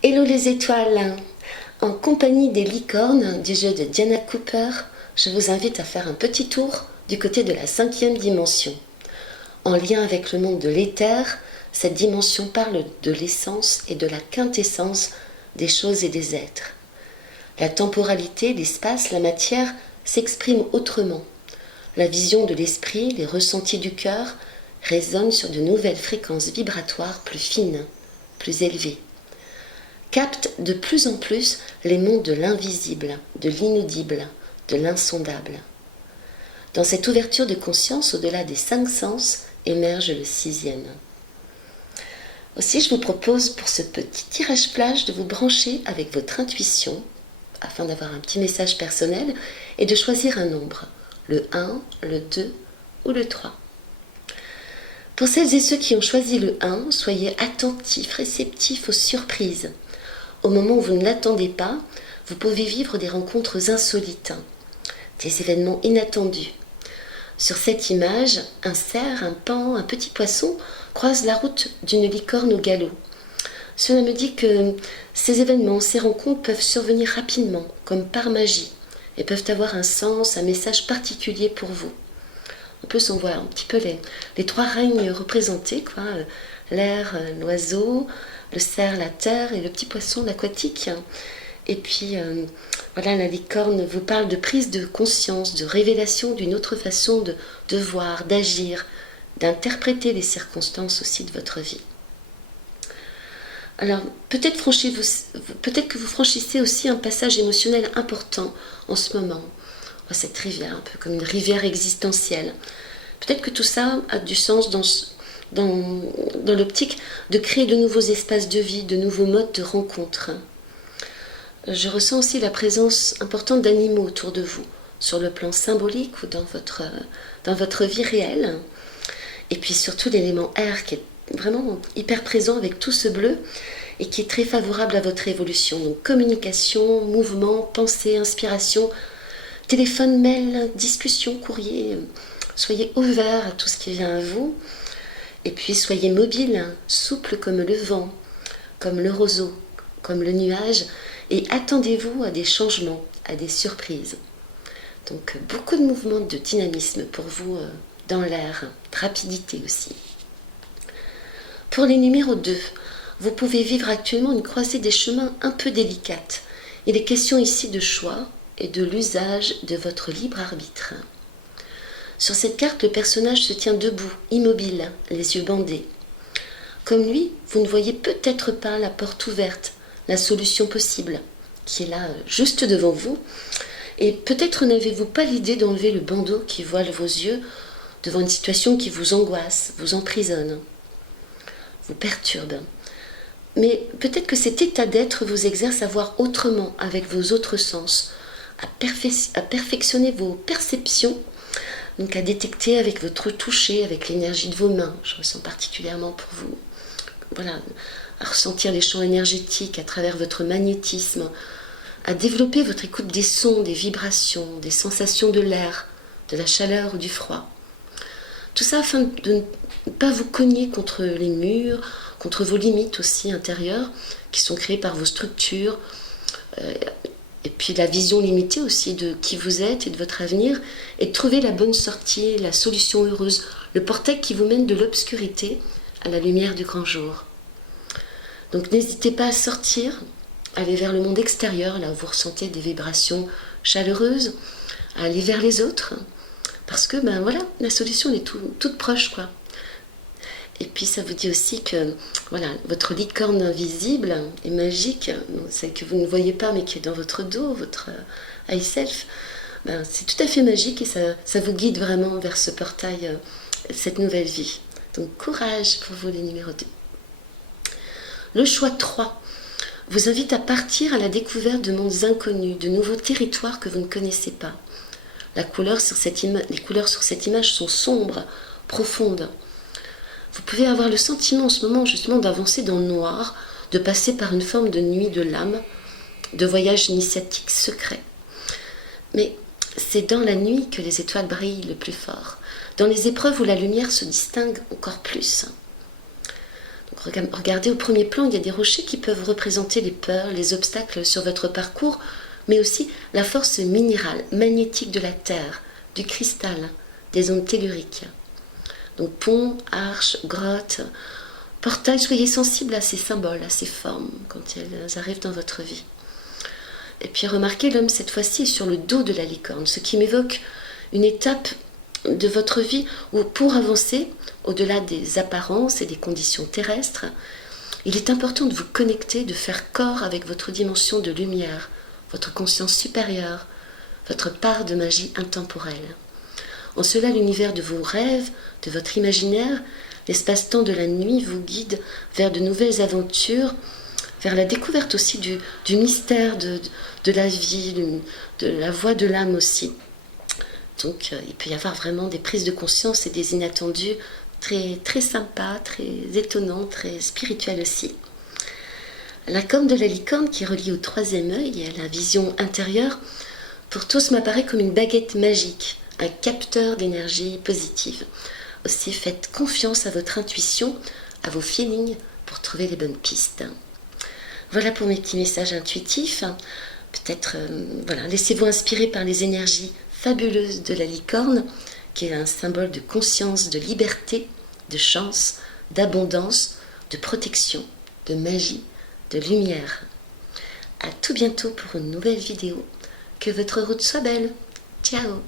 Hello les étoiles! En compagnie des licornes du jeu de Diana Cooper, je vous invite à faire un petit tour du côté de la 5e dimension. En lien avec le monde de l'éther, cette dimension parle de l'essence et de la quintessence des choses et des êtres. La temporalité, l'espace, la matière s'expriment autrement. La vision de l'esprit, les ressentis du cœur résonnent sur de nouvelles fréquences vibratoires plus fines, plus élevées. Captent de plus en plus les mondes de l'invisible, de l'inaudible, de l'insondable. Dans cette ouverture de conscience, au-delà des 5 sens, émerge le 6e. Aussi, je vous propose pour ce petit tirage plage de vous brancher avec votre intuition, afin d'avoir un petit message personnel, et de choisir un nombre, le 1, le 2 ou le 3. Pour celles et ceux qui ont choisi le 1, soyez attentifs, réceptifs aux surprises. Au moment où vous ne l'attendez pas, vous pouvez vivre des rencontres insolites, des événements inattendus. Sur cette image, un cerf, un paon, un petit poisson croisent la route d'une licorne au galop. Cela me dit que ces événements, ces rencontres peuvent survenir rapidement, comme par magie, et peuvent avoir un sens, un message particulier pour vous. En plus, on voit un petit peu les 3 règnes représentés, l'air, l'oiseau, le cerf, la terre, et le petit poisson, l'aquatique. Et puis, voilà, la licorne vous parle de prise de conscience, de révélation d'une autre façon de voir, d'agir, d'interpréter les circonstances aussi de votre vie. Alors, peut-être que vous franchissez aussi un passage émotionnel important en ce moment. Cette rivière, un peu comme une rivière existentielle. Peut-être que tout ça a du sens dans l'optique de créer de nouveaux espaces de vie, de nouveaux modes de rencontre. Je ressens aussi la présence importante d'animaux autour de vous, sur le plan symbolique ou dans votre vie réelle. Et puis surtout l'élément air qui est vraiment hyper présent avec tout ce bleu et qui est très favorable à votre évolution. Donc communication, mouvement, pensée, inspiration, téléphone, mail, discussion, courrier. Soyez ouverts à tout ce qui vient à vous. Et puis soyez mobile, souple comme le vent, comme le roseau, comme le nuage. Et attendez-vous à des changements, à des surprises. Donc beaucoup de mouvements, de dynamisme pour vous dans l'air, de rapidité aussi. Pour les numéros 2, vous pouvez vivre actuellement une croisée des chemins un peu délicate. Il est question ici de choix et de l'usage de votre libre arbitre. Sur cette carte, le personnage se tient debout, immobile, les yeux bandés. Comme lui, vous ne voyez peut-être pas la porte ouverte, la solution possible, qui est là, juste devant vous. Et peut-être n'avez-vous pas l'idée d'enlever le bandeau qui voile vos yeux devant une situation qui vous angoisse, vous emprisonne, vous perturbe. Mais peut-être que cet état d'être vous exerce à voir autrement avec vos autres sens, à perfectionner vos perceptions, donc à détecter avec votre toucher, avec l'énergie de vos mains. Je ressens particulièrement pour vous. Voilà, à ressentir les champs énergétiques à travers votre magnétisme, à développer votre écoute des sons, des vibrations, des sensations de l'air, de la chaleur ou du froid. Tout ça afin de ne pas vous cogner contre les murs, contre vos limites aussi intérieures, qui sont créées par vos structures, et puis la vision limitée aussi de qui vous êtes et de votre avenir, et de trouver la bonne sortie, la solution heureuse, le portail qui vous mène de l'obscurité à la lumière du grand jour. Donc n'hésitez pas à sortir, aller vers le monde extérieur, là où vous ressentez des vibrations chaleureuses, à aller vers les autres, parce que voilà, la solution est toute proche, quoi. Et puis ça vous dit aussi que voilà, votre licorne invisible et magique, celle que vous ne voyez pas mais qui est dans votre dos, votre high self, c'est tout à fait magique et ça vous guide vraiment vers ce portail, cette nouvelle vie. Donc courage pour vous les numéros 2. Le choix 3 vous invite à partir à la découverte de mondes inconnus, de nouveaux territoires que vous ne connaissez pas. Les couleurs sur cette image sont sombres, profondes. Vous pouvez avoir le sentiment en ce moment justement d'avancer dans le noir, de passer par une forme de nuit de l'âme, de voyage initiatique secret. Mais c'est dans la nuit que les étoiles brillent le plus fort, dans les épreuves où la lumière se distingue encore plus. Donc, regardez au premier plan, il y a des rochers qui peuvent représenter les peurs, les obstacles sur votre parcours, mais aussi la force minérale, magnétique de la Terre, du cristal, des ondes telluriques. Donc pont, arche, grotte, portail, soyez sensible à ces symboles, à ces formes, quand elles arrivent dans votre vie. Et puis remarquez, l'homme cette fois-ci est sur le dos de la licorne, ce qui m'évoque une étape de votre vie où pour avancer, au-delà des apparences et des conditions terrestres, il est important de vous connecter, de faire corps avec votre dimension de lumière, votre conscience supérieure, votre part de magie intemporelle. En cela, l'univers de vos rêves, de votre imaginaire, l'espace-temps de la nuit vous guide vers de nouvelles aventures, vers la découverte aussi du mystère de la vie, de la voix de l'âme aussi. Donc il peut y avoir vraiment des prises de conscience et des inattendus très, très sympas, très étonnants, très spirituels aussi. La corne de la licorne qui relie au troisième œil et à la vision intérieure, pour tous m'apparaît comme une baguette magique, un capteur d'énergie positive. Aussi faites confiance à votre intuition, à vos feelings pour trouver les bonnes pistes. Voilà pour mes petits messages intuitifs. Peut-être, laissez-vous inspirer par les énergies fabuleuses de la licorne, qui est un symbole de conscience, de liberté, de chance, d'abondance, de protection, de magie, de lumière. À tout bientôt pour une nouvelle vidéo. Que votre route soit belle. Ciao!